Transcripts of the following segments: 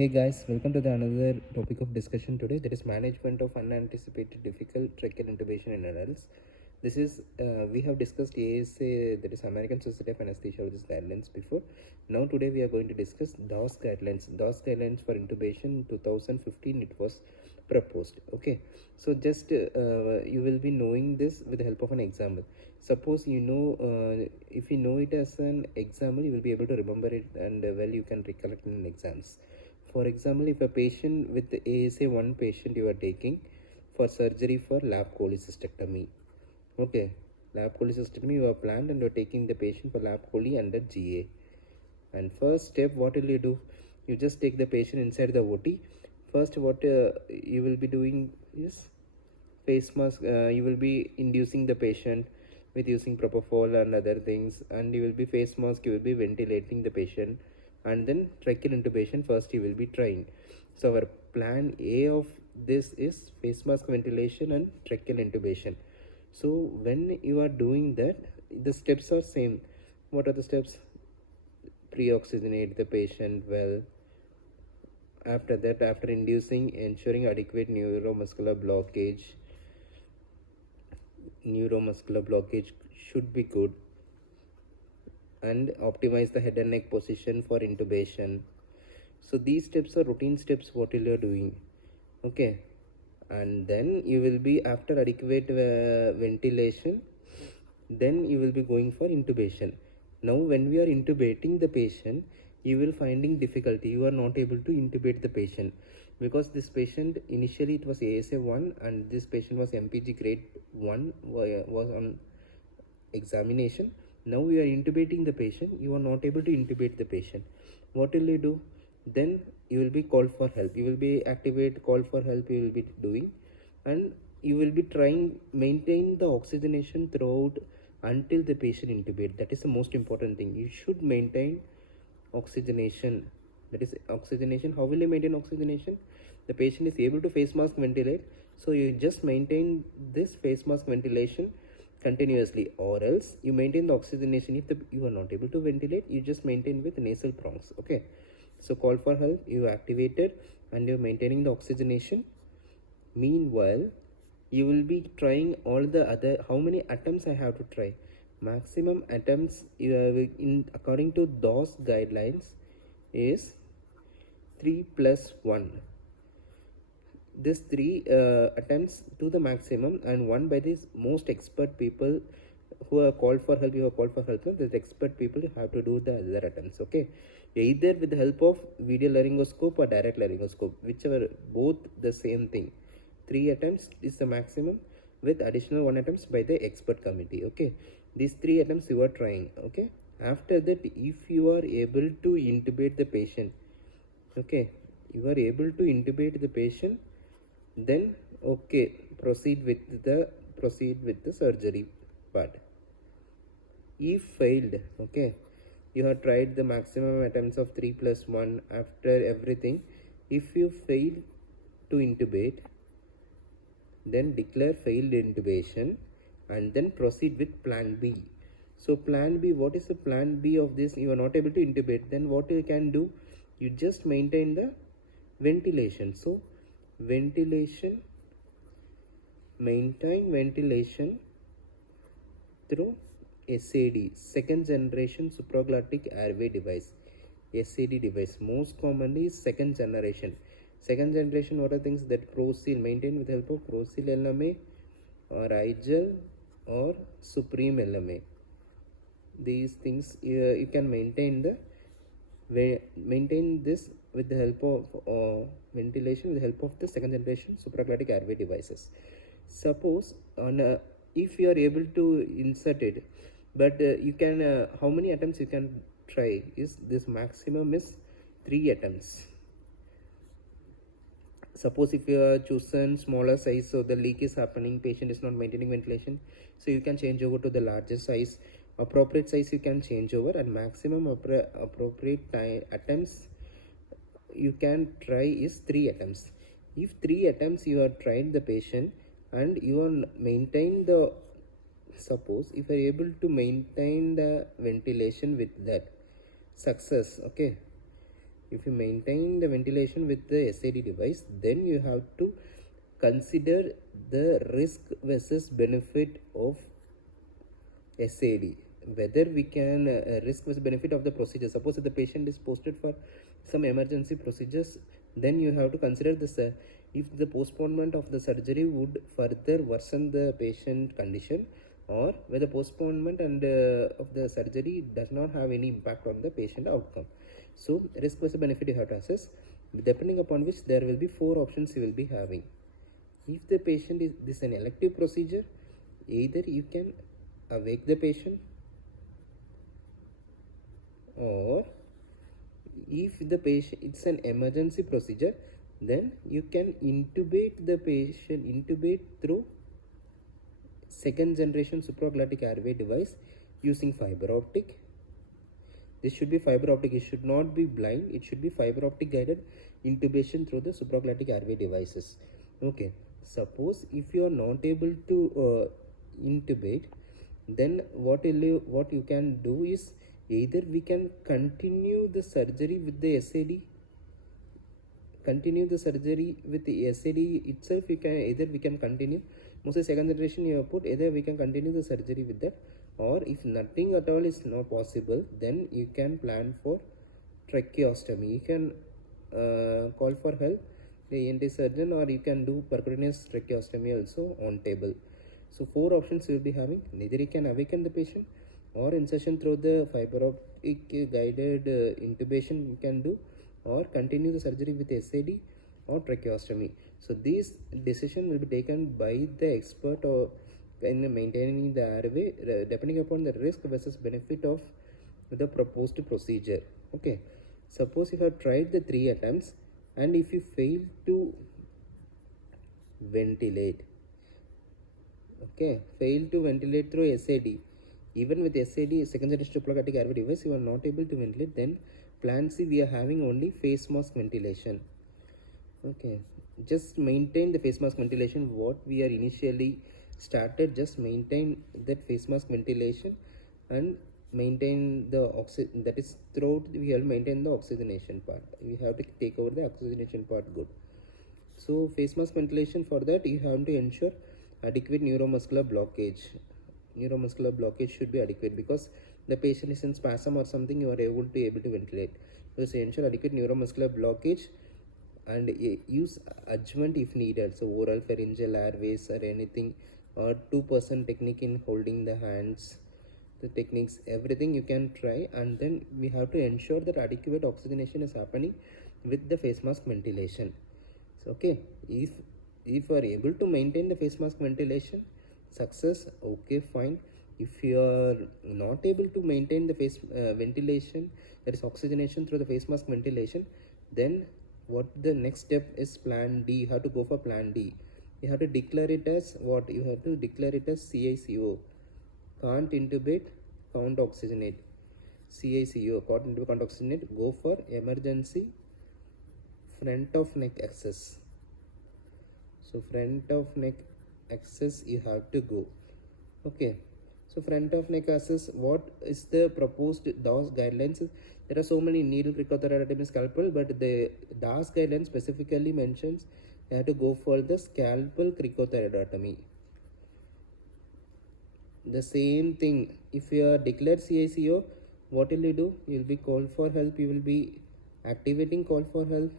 Hey guys, welcome to the another topic of discussion today, that is management of unanticipated difficult tracheal intubation in adults. This is we have discussed ASA, that is American Society of Anesthesiologists guidelines before. Now today we are going to discuss DOS guidelines. DOS guidelines for intubation in 2015 it was proposed. Okay, so just you will be knowing this with the help of an example. Suppose you know if you know it as an example, you will be able to remember it, and well you can recollect in exams. For example, if a patient with ASA1 patient you are taking for surgery for lap cholecystectomy. Okay, lap cholecystectomy you have planned and you are taking the patient for lap chole under GA. And first step, what will you do? You just take the patient inside the OT. First, what you will be doing is face mask. You will be inducing the patient with using propofol and other things, and you will be face mask. You will be ventilating the patient, and then tracheal intubation. First, you will be trying. So our plan A of this is face mask ventilation and tracheal intubation. So when you are doing that, the steps are same. What are the steps? Pre-oxygenate the patient well. After that, after inducing, ensuring adequate neuromuscular blockage should be good, and optimize the head and neck position for intubation. So these steps are routine steps what you are doing. Okay, and then you will be, after adequate ventilation, then you will be going for intubation. Now when we are intubating the patient, you will finding difficulty, you are not able to intubate the patient, because this patient initially it was ASA1 and this patient was MPG grade 1, was on examination. Now we are intubating the patient, you are not able to intubate the patient. What will you do? Then you will be called for help, you will be activate call for help, you will be doing, and you will be trying maintain the oxygenation throughout until the patient intubate. That is the most important thing. You should maintain oxygenation. That is oxygenation. How will you maintain oxygenation? The patient is able to face mask ventilate, so you just maintain this face mask ventilation continuously, or else you maintain the oxygenation. If you are not able to ventilate, you just maintain with nasal prongs. Okay, so call for help, you activated, and you're maintaining the oxygenation. Meanwhile, you will be trying all the other. How many attempts I have to try? Maximum attempts you have in according to those guidelines is 3 plus 1. This 3 attempts to the maximum, and 1 by these most expert people who are called for help. You have called for help, no? These expert people have to do the other attempts. Okay, either with the help of video laryngoscope or direct laryngoscope, whichever, both the same thing. 3 attempts is the maximum, with additional 1 attempts by the expert committee. Okay, these 3 attempts you are trying. Okay, after that, if you are able to intubate the patient, okay, you are able to intubate the patient, then okay, proceed with the surgery part. If failed, okay, you have tried the maximum attempts of 3 plus 1 after everything. If you fail to intubate, then declare failed intubation and then proceed with plan B. So plan B, what is the plan B of this? You are not able to intubate, then what you can do? You just maintain the ventilation. So maintain ventilation through SAD, second generation supraglottic airway device. SAD device most commonly is second generation. Second generation, what are things? That Crocil, maintained with help of Crocil LMA or IGEL or Supreme LMA. These things you can maintain this with the help of ventilation, with the help of the second generation supraglottic airway devices. Suppose on if you are able to insert it, but you can how many attempts you can try is this? Maximum is 3 attempts. Suppose if you are chosen smaller size, so the leak is happening, patient is not maintaining ventilation, so you can change over to the larger size. Appropriate size you can change over, and maximum appropriate attempts you can try is 3 attempts. If 3 attempts you are tried the patient and you are maintain the, suppose if you are able to maintain the ventilation with that success, okay, if you maintain the ventilation with the SAD device, then you have to consider the risk versus benefit of SAD, whether we can risk versus benefit of the procedure. Suppose if the patient is posted for some emergency procedures, then you have to consider this if the postponement of the surgery would further worsen the patient condition, or whether postponement and of the surgery does not have any impact on the patient outcome. So risk versus benefit you have to assess, depending upon which there will be 4 options you will be having. If the patient is this an elective procedure, either you can awake the patient, or if the patient it's an emergency procedure, then you can intubate the patient, intubate through second generation supraglottic airway device using fiber optic. This should be fiber optic, it should not be blind, it should be fiber optic guided intubation through the supraglottic airway devices. Okay, suppose if you are not able to intubate, then what you can do is either we can continue the surgery with the SAD, itself. You can either we can continue, mostly second generation you have put, either we can continue the surgery with that, or if nothing at all is not possible, then you can plan for tracheostomy. You can call for help the ENT surgeon, or you can do percutaneous tracheostomy also on table. So 4 options you will be having. Either you can awaken the patient, or insertion through the fiber optic guided intubation you can do, or continue the surgery with SAD or tracheostomy. So this decision will be taken by the expert or in maintaining the airway, depending upon the risk versus benefit of the proposed procedure. Okay, suppose if you have tried the 3 attempts and if you fail to ventilate, fail to ventilate through SAD, even with SAD, second generation supraglottic airway device, you are not able to ventilate, then plan C, we are having only face mask ventilation. Okay, just maintain the face mask ventilation what we are initially started. Just maintain that face mask ventilation and maintain the oxygen, that is throat we have maintain the oxygenation part. We have to take over the oxygenation part good. So face mask ventilation, for that you have to ensure adequate neuromuscular blockage. Neuromuscular blockage should be adequate, because the patient is in spasm or something, you are able to ventilate. So ensure adequate neuromuscular blockage and use adjuvant if needed. So oral pharyngeal airways or anything, or 2% technique in holding the hands, the techniques, everything you can try, and then we have to ensure that adequate oxygenation is happening with the face mask ventilation. So okay, if you are able to maintain the face mask ventilation, success. Okay, fine. If you are not able to maintain the face ventilation, that is oxygenation through the face mask ventilation, then what the next step is plan D. You have to go for plan D. You have to declare it as what? You have to declare it as CICO, can't intubate, can't oxygenate. CICO, can't intubate, can't oxygenate. Go for emergency front of neck access. So front of neck access you have to go. Okay, so front of neck access, what is the proposed DOS guidelines? There are so many needle cricothyroidotomy scalpel, but the DOS guidelines specifically mentions you have to go for the scalpel cricothyroidotomy. The same thing, if you are declared CICO, what will you do? You will be called for help, you will be activating call for help,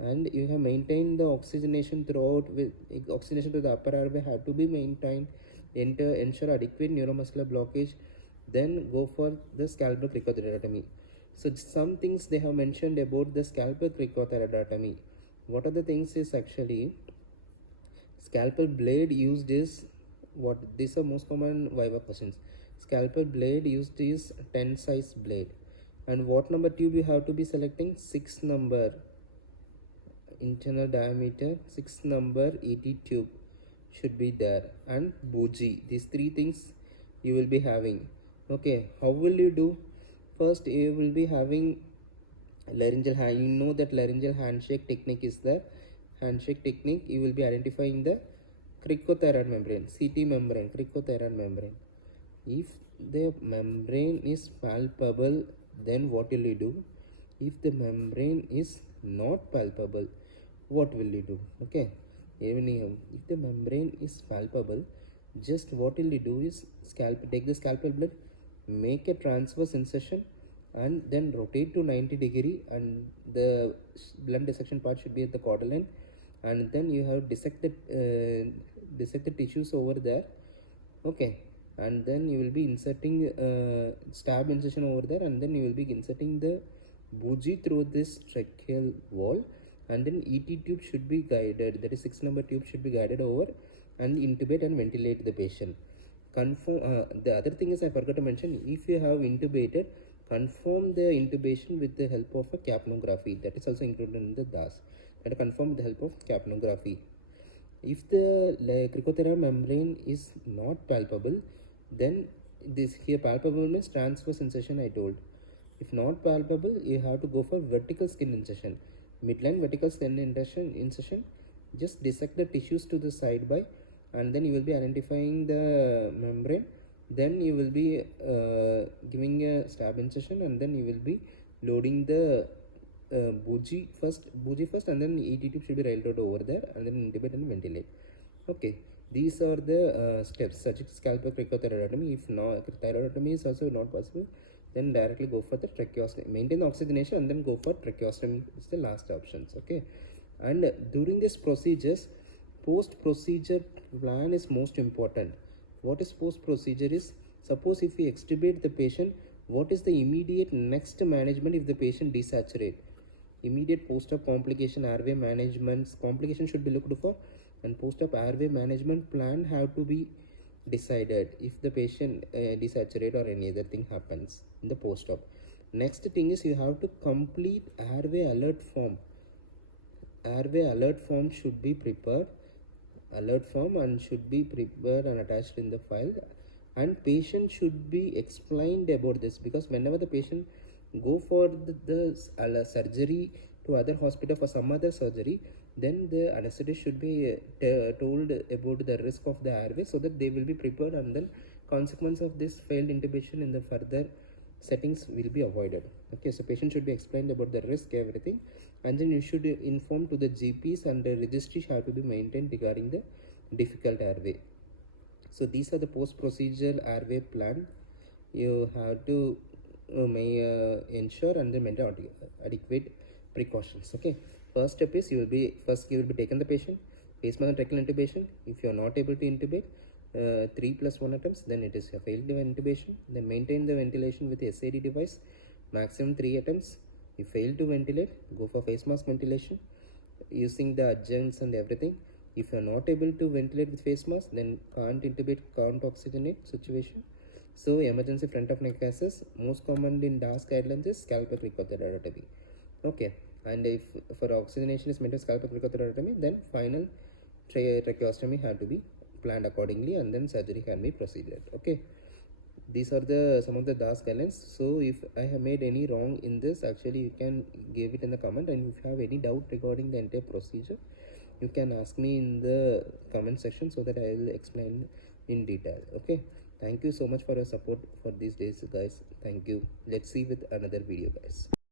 and you have maintained the oxygenation throughout. With oxygenation to the upper airway have to be maintained. Ensure adequate neuromuscular blockage, then go for the scalpel cricothyroidotomy. So some things they have mentioned about the scalpel cricothyroidotomy. What are the things is actually scalpel blade used is what? These are most common viva questions. Scalpel blade used is 10 size blade, and what number tube you have to be selecting? 6 number internal diameter, 6 number ET tube should be there, and bougie. These 3 things you will be having. Okay, how will you do? First you will be having laryngeal hand. You know that laryngeal handshake technique is there. Handshake technique, you will be identifying the cricothyroid membrane, CT membrane, cricothyroid membrane. If the membrane is palpable, then what will you do? If the membrane is not palpable, what will you do? Okay, even if the membrane is palpable, just what will you do is take the scalpel blade, make a transverse incision, and then rotate to 90-degree, and the blunt dissection part should be at the caudal end, and then you have dissect the tissues over there. Okay, and then you will be inserting stab incision over there, and then you will be inserting the bougie through this tracheal wall, and then ET tube should be guided, that is 6 number tube should be guided over, and intubate and ventilate the patient. Confirm the other thing is I forgot to mention, if you have intubated, confirm the intubation with the help of a capnography, that is also included in the DAS, that confirm with the help of capnography. If the cricotheral membrane is not palpable, then this here palpable means transverse incision I told. If not palpable, you have to go for vertical skin incision, midline vertical skin incision. Just dissect the tissues to the side by, and then you will be identifying the membrane. Then you will be giving a stab incision, and then you will be loading the bougie first, and then ET tube should be railed over there, and then intubate and ventilate. Okay, these are the steps. Surgical scalpel cricothyroidotomy. If not, thyroidotomy is also not possible, then directly go for the tracheostomy. Maintain the oxygenation and then go for tracheostomy. It's the last options. Okay, and during this procedures, post procedure plan is most important. What is post procedure is, suppose if we extubate the patient, what is the immediate next management if the patient desaturate? Immediate post-op complication airway management complication should be looked for, and post-op airway management plan have to be decided if the patient desaturate or any other thing happens in the post-op. Next thing is, you have to complete airway alert form. Airway alert form should be prepared, and should be prepared and attached in the file, and patient should be explained about this, because whenever the patient go for the surgery to other hospital for some other surgery, then the anesthetist should be told about the risk of the airway, so that they will be prepared, and then consequence of this failed intubation in the further settings will be avoided. Okay, so patient should be explained about the risk, everything, and then you should inform to the GPs, and the registry have to be maintained regarding the difficult airway. So these are the post procedural airway plan. You have to ensure and then maintain adequate precautions. Okay, first step is, you will be taken the patient, pacemaker tracheal intubation. If you are not able to intubate 3+1 attempts, then it is a failed intubation. Then maintain the ventilation with SAD device, maximum 3 attempts. If fail to ventilate, go for face mask ventilation using the adjuncts and everything. If you are not able to ventilate with face mask, then can't intubate, can't oxygenate situation. So emergency front of neck access, most commonly in DAS guidelines is scalpel cricothyroidotomy. Okay, and if for oxygenation is maintained scalpel cricothyroidotomy, then final tracheostomy have to be planned accordingly, and then surgery can be proceeded. Okay, these are the some of the DAS guidelines. So if I have made any wrong in this, actually you can give it in the comment, and if you have any doubt regarding the entire procedure, you can ask me in the comment section, so that I will explain in detail. Okay, thank you so much for your support for these days, guys. Thank you. Let's see with another video, guys.